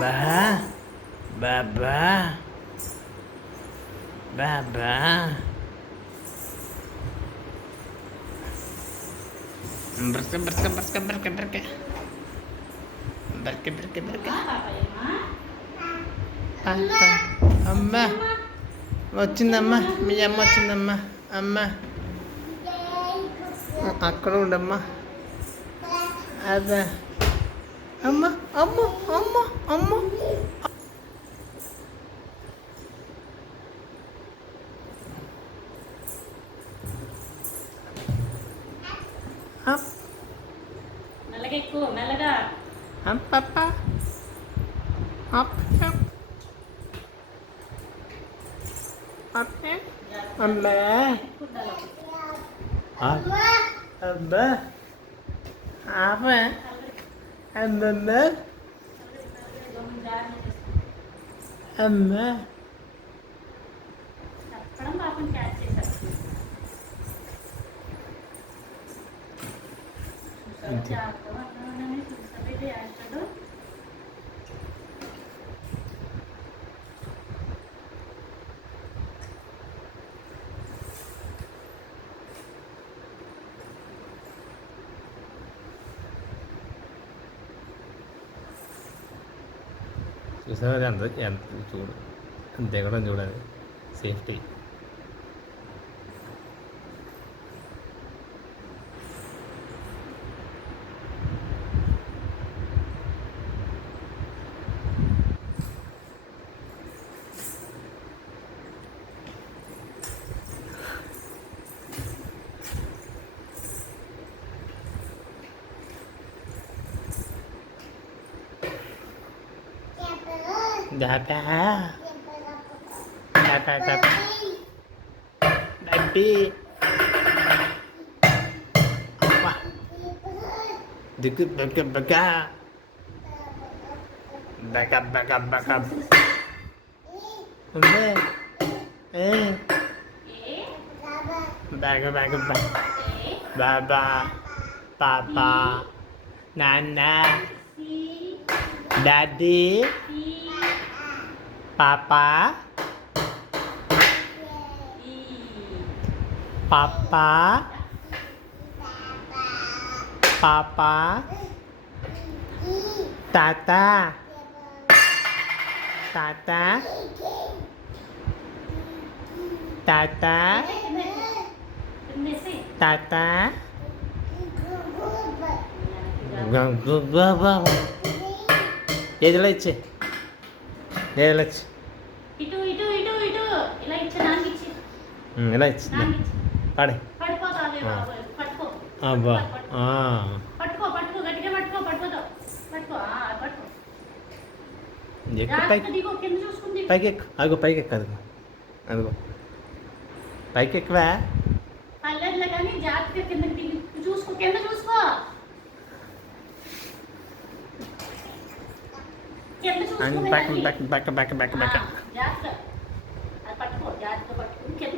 బా బాబా బాబా బ్రక బ్రక బ్రక బ్రక బ్రక బ్రక బ్రక బ్రక అమ్మ వచ్చిందమ్మా మీ అమ్మ వచ్చిందమ్మా అమ్మ అక్కడ ఉండమ్మా అదే అమ్మ అమ్మ అమ్మ అమ్మ మెల్లగా ఎక్కువ మెల్లగా అప్ప అప్ప అమ్మా అబ్బా అబ్బా అమ్మమ్మ అమ్మ చెప్పడం పాపం క్యాచ్ చేశారు చూసారు యాక్చువల్ చూసారు ఎంత చూడు దిగడం చూడాలి safety Dada. Dada, dada. Baby. Apa? Dikit baga. Baga. Udah. Baga. Baba. Papa. Nana. Daddy. Papa, Papa, Papa, Tata, Tata, Tata, Tata, ఏదిలో ఇచ్చే ఏదిలో ఇచ్చి ఇటు ఇటు ఇటు ఇటు ఇలా ఇచ్చే నాన్న ఇచ్చి ఇలా ఇచ్చి పాడే పట్టుకో అబ్బా పట్టుకో గట్టిగా పట్టుకోతావు పట్టుకో పైకి ఎక్కు అదిగో పైకి ఎక్కు అదిగో పైకి ఎక్కువా పల్లెల్లో కానీ జాగ్రత్తగా కిందకి దిగి చూసుకో కింద చూసుకో back. జాగ్రత్త అది పట్టుకో జాగ్రత్త పట్టుకో కింద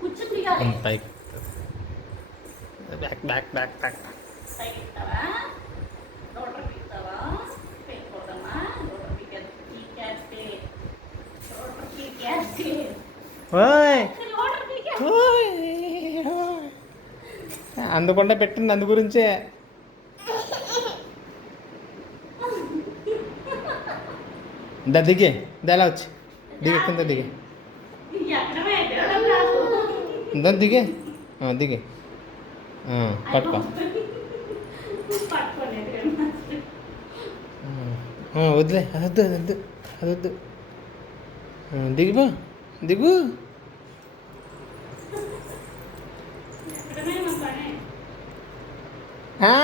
కూర్చో దిగాలి పైకి back. పైకి ఇస్తావా రోటర్ పీకుతావా పెట్టుకోవడమా రోటర్ పీకేస్తే అందుకుండా పెట్టింది అందు గురించే దిగే ఎలా వచ్చి కింద దిగే దిగే పట్టుకో వద్దులే అదొద్దు దిగు ఆ